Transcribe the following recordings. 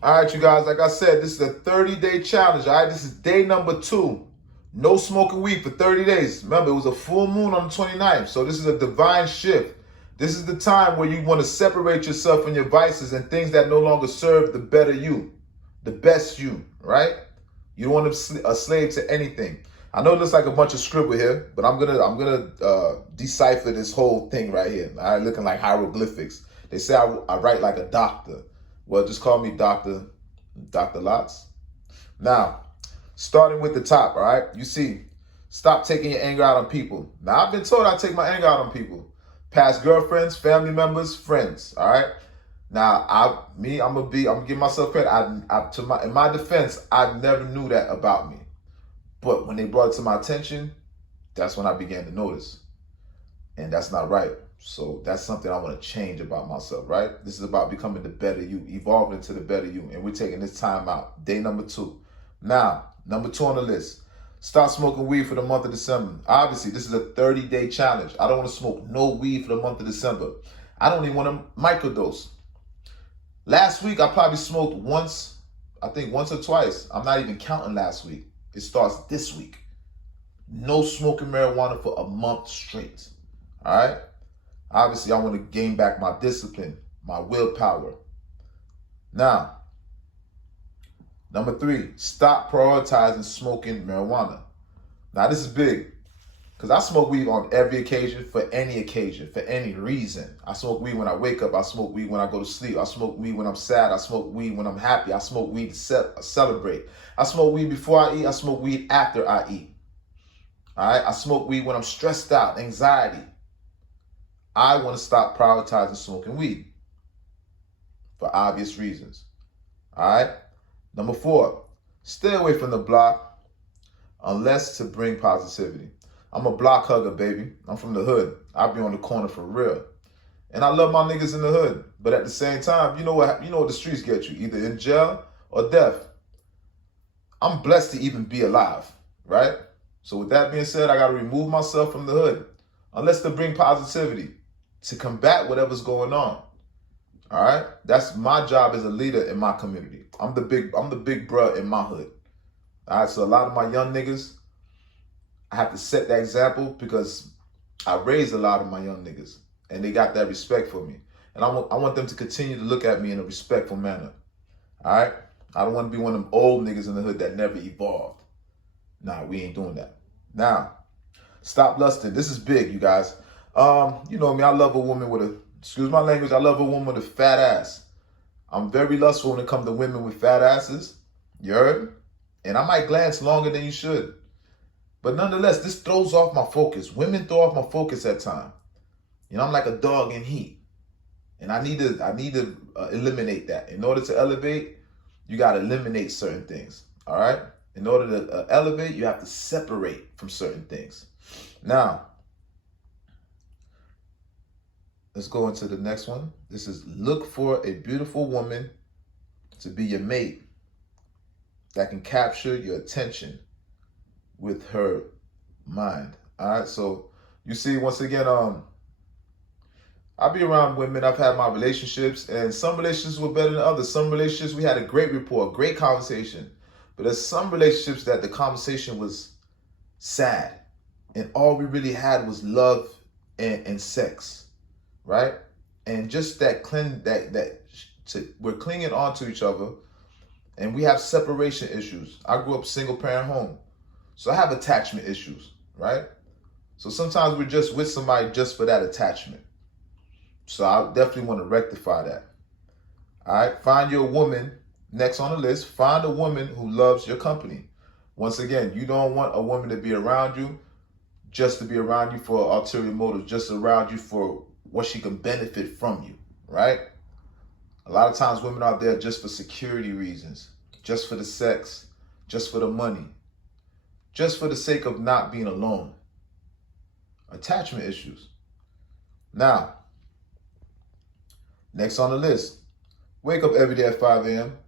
All right, you guys, like I said, this is a 30-day challenge. All right, this is day number 2. No smoking weed for 30 days. Remember, it was a full moon on the 29th, so this is a divine shift. This is the time where you want to separate yourself from your vices and things that no longer serve the better you, the best you, right? You don't want to be a slave to anything. I know it looks like a bunch of scribble here, but I'm gonna decipher this whole thing right here. All right, looking like hieroglyphics. They say I write like a doctor. Well, just call me Dr. Lots. Now, starting with the top, all right? You see, stop taking your anger out on people. Now, I've been told I take my anger out on people. Past girlfriends, family members, friends, all right? Now, I'm gonna give myself credit. In my defense, I never knew that about me. But when they brought it to my attention, that's when I began to notice. And that's not right. So that's something I want to change about myself, right? This is about becoming the better you, evolving into the better you. And we're taking this time out. Day number 2. Now, number 2 on the list. Stop smoking weed for the month of December. Obviously, this is a 30-day challenge. I don't want to smoke no weed for the month of December. I don't even want to microdose. Last week, I probably smoked once or twice. I'm not even counting last week. It starts this week. No smoking marijuana for a month straight. All right? Obviously, I want to gain back my discipline, my willpower. Now, number 3, stop prioritizing smoking marijuana. Now, this is big because I smoke weed on every occasion, for any reason. I smoke weed when I wake up. I smoke weed when I go to sleep. I smoke weed when I'm sad. I smoke weed when I'm happy. I smoke weed to celebrate. I smoke weed before I eat. I smoke weed after I eat. All right? I smoke weed when I'm stressed out, anxiety. I want to stop prioritizing smoking weed for obvious reasons. All right? Number 4, stay away from the block unless to bring positivity. I'm a block hugger, baby. I'm from the hood. I'll be on the corner for real. And I love my niggas in the hood. But at the same time, you know what the streets get you, either in jail or death. I'm blessed to even be alive, right? So with that being said, I got to remove myself from the hood unless to bring positivity, to combat whatever's going on. All right? That's my job as a leader in my community. I'm the big bruh in my hood. All right, so a lot of my young niggas, I have to set that example because I raised a lot of my young niggas and they got that respect for me. And I want them to continue to look at me in a respectful manner. All right? I don't want to be one of them old niggas in the hood that never evolved. Nah, we ain't doing that. Now, stop lusting. This is big, you guys. You know me, I love a woman with excuse my language, I love a woman with a fat ass. I'm very lustful when it comes to women with fat asses. You heard? And I might glance longer than you should. But nonetheless, this throws off my focus. Women throw off my focus at times. You know, I'm like a dog in heat. And I need to eliminate that. In order to elevate, you got to eliminate certain things. All right? In order to elevate, you have to separate from certain things. Now, let's go into the next one. This is look for a beautiful woman to be your mate that can capture your attention with her mind. All right. So you see, once again, I be around women. I've had my relationships, and some relationships were better than others. Some relationships we had a great rapport, great conversation. But there's some relationships that the conversation was sad, and all we really had was love and sex. Right? And just we're clinging on to each other, and we have separation issues. I grew up single parent home, so I have attachment issues, right? So sometimes we're just with somebody just for that attachment. So I definitely want to rectify that. All right, find your woman. Next on the list, find a woman who loves your company. Once again, you don't want a woman to be around you just to be around you for ulterior motives, just around you for what she can benefit from you, right? A lot of times women are there just for security reasons, just for the sex, just for the money, just for the sake of not being alone. Attachment issues. Now, next on the list, wake up every day at 5 a.m.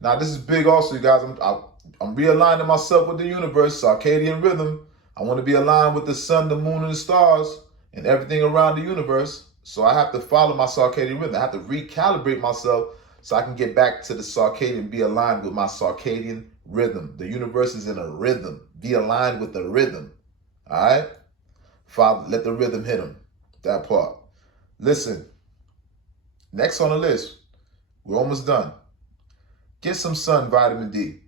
Now, this is big also, you guys. I'm realigning myself with the universe, circadian rhythm. I want to be aligned with the sun, the moon, and the stars, and everything around the universe. So I have to follow my circadian rhythm. I have to recalibrate myself so I can get back to the circadian, be aligned with my circadian rhythm. The universe is in a rhythm. Be aligned with the rhythm. All right? Father, let the rhythm hit them. That part. Listen, next on the list, we're almost done. Get some sun, vitamin D.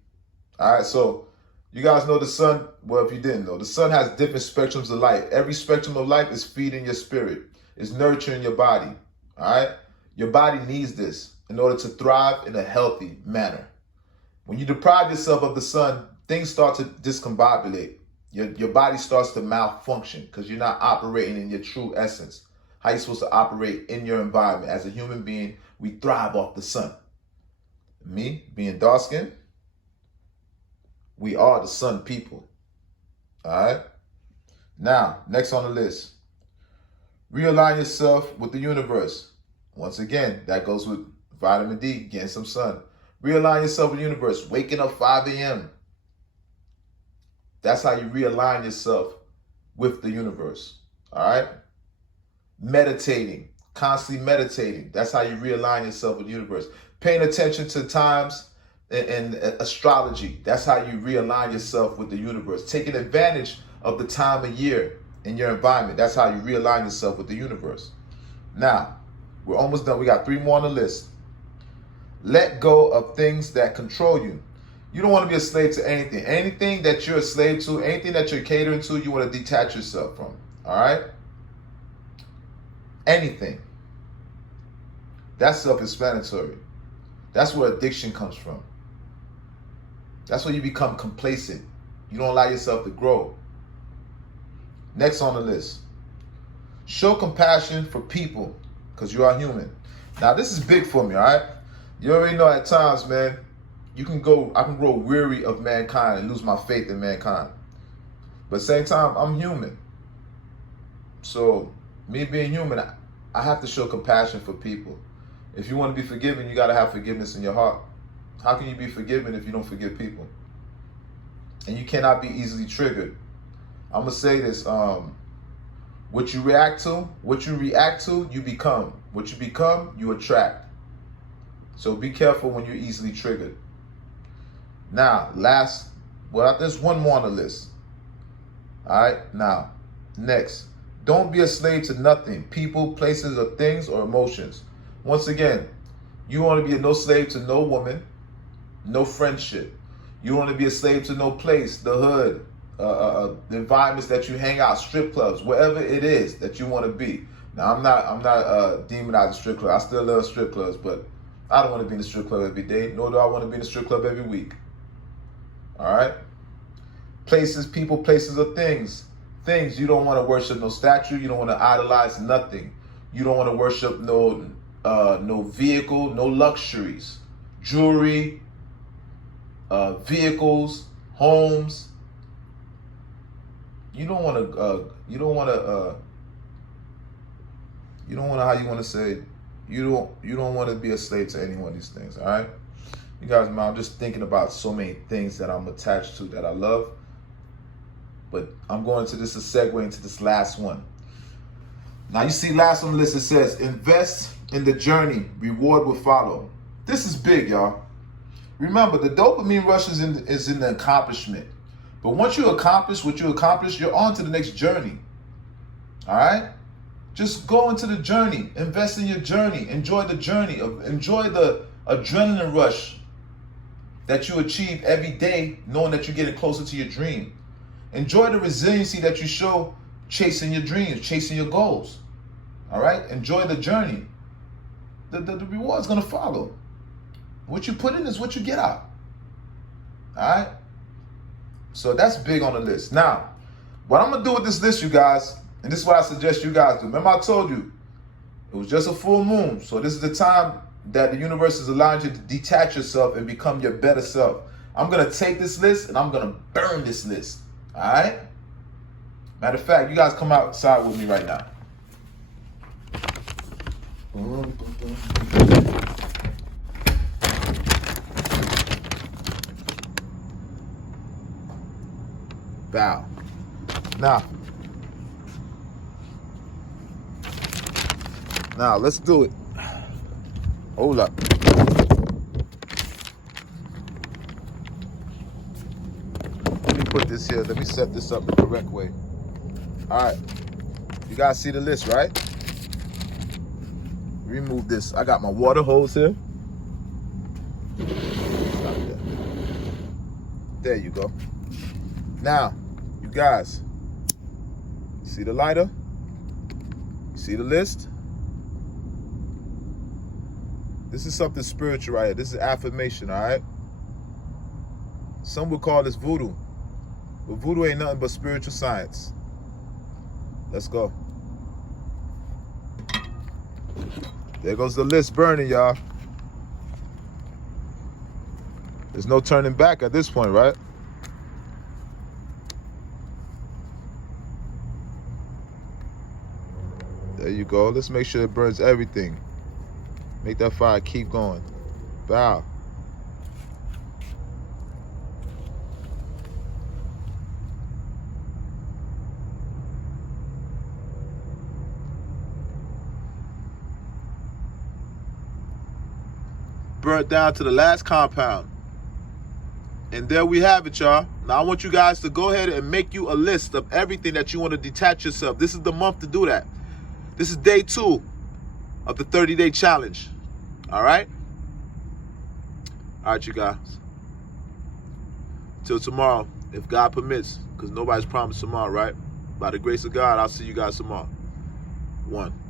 All right, so you guys know the sun. Well, if you didn't know, the sun has different spectrums of light. Every spectrum of light is feeding your spirit. It's nurturing your body. All right? Your body needs this in order to thrive in a healthy manner. When you deprive yourself of the sun, things start to discombobulate. Your body starts to malfunction because you're not operating in your true essence. How you're supposed to operate in your environment. As a human being, we thrive off the sun. Me, being dark-skinned, we are the sun people. All right? Now, next on the list. Realign yourself with the universe. Once again, that goes with vitamin D, getting some sun. Realign yourself with the universe. Waking up 5 a.m. That's how you realign yourself with the universe. All right? Meditating. Constantly meditating. That's how you realign yourself with the universe. Paying attention to times in astrology. That's how you realign yourself with the universe. Taking advantage of the time of year in your environment. That's how you realign yourself with the universe. Now, we're almost done. We got 3 more on the list. Let go of things that control you. You don't want to be a slave to anything. Anything that you're a slave to, anything that you're catering to, you want to detach yourself from. All right? Anything. That's self-explanatory. That's where addiction comes from. That's where you become complacent. You don't allow yourself to grow. Next on the list. Show compassion for people because you are human. Now, this is big for me, all right? You already know at times, man, I can grow weary of mankind and lose my faith in mankind. But at the same time, I'm human. So, me being human, I have to show compassion for people. If you want to be forgiven, you got to have forgiveness in your heart. How can you be forgiven if you don't forgive people? And you cannot be easily triggered. I'm going to say this. What you react to, you become. What you become, you attract. So be careful when you're easily triggered. Now, there's one more on the list. All right, now, next. Don't be a slave to nothing, people, places, or things, or emotions. Once again, you want to be no slave to no woman, no friendship. You want to be a slave to no place, the hood, the environments that you hang out, strip clubs, wherever it is that you want to be. Now, I'm not demonizing strip clubs. I still love strip clubs, but I don't want to be in a strip club every day, nor do I want to be in a strip club every week. All right? Places, people, places, or things. Things, you don't want to worship no statue. You don't want to idolize nothing. You don't want to worship no vehicle, no luxuries, jewelry, vehicles, homes. You don't want to how you don't want to be a slave to any one of these things. All right, you guys, man, I'm just thinking about so many things that I'm attached to that I love. But I'm going to this a segue into this last one. Now you see last on the list, it says, invest in the journey, reward will follow. This is big, y'all. Remember, the dopamine rush is in the accomplishment. But once you accomplish what you accomplished, you're on to the next journey. All right? Just go into the journey. Invest in your journey. Enjoy the journey. Enjoy the adrenaline rush that you achieve every day, knowing that you're getting closer to your dream. Enjoy the resiliency that you show chasing your dreams, chasing your goals. All right? Enjoy the journey. The reward's going to follow. What you put in is what you get out. All right? So that's big on the list. Now, what I'm going to do with this list, you guys, and this is what I suggest you guys do. Remember I told you, it was just a full moon. So this is the time that the universe is allowing you to detach yourself and become your better self. I'm going to take this list and I'm going to burn this list. All right? Matter of fact, you guys come outside with me right now. Bow. Now, let's do it. Hold up. put this here. Let me set this up the correct way. All right. You guys see the list, right? Remove this. I got my water hose here. Stop there. There you go. Now, you guys, see the lighter? You see the list? This is something spiritual right here. This is affirmation, all right? Some would call this voodoo. But voodoo ain't nothing but spiritual science. Let's go. There goes the list burning, y'all. There's no turning back at this point, right? There you go. Let's make sure it burns everything. Make that fire keep going. Bow. Burnt down to the last compound. And there we have it, y'all. Now I want you guys to go ahead and make you a list of everything that you want to detach yourself. This is the month to do that. This is day 2 of the 30-day challenge. All right? All right, you guys. Till tomorrow, if God permits, because nobody's promised tomorrow, right? By the grace of God, I'll see you guys tomorrow. 1.